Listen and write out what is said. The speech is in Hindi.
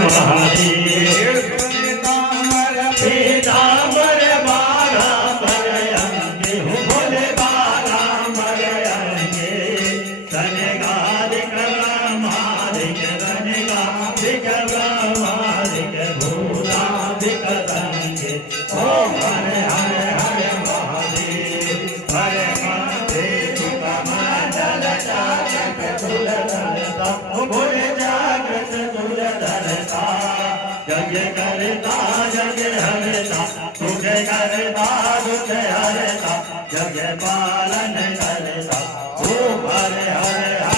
महादेव पीताम्बर बाला मरयंगे हो भोले बाला मरयंगे कनगाधिक ब्रह्माधिक कनगाधिक ब्रह्माधिक भूताधिक संगे ओम हरे हरे हरे महादेव हरे महादेव कमंडल जागृत तुलधरता भोले जागृत तुलधरता यज्ञ करता यज्ञ हरता तुझे करता तुझे हरता यज्ञ पालन करता ओम हरे हरे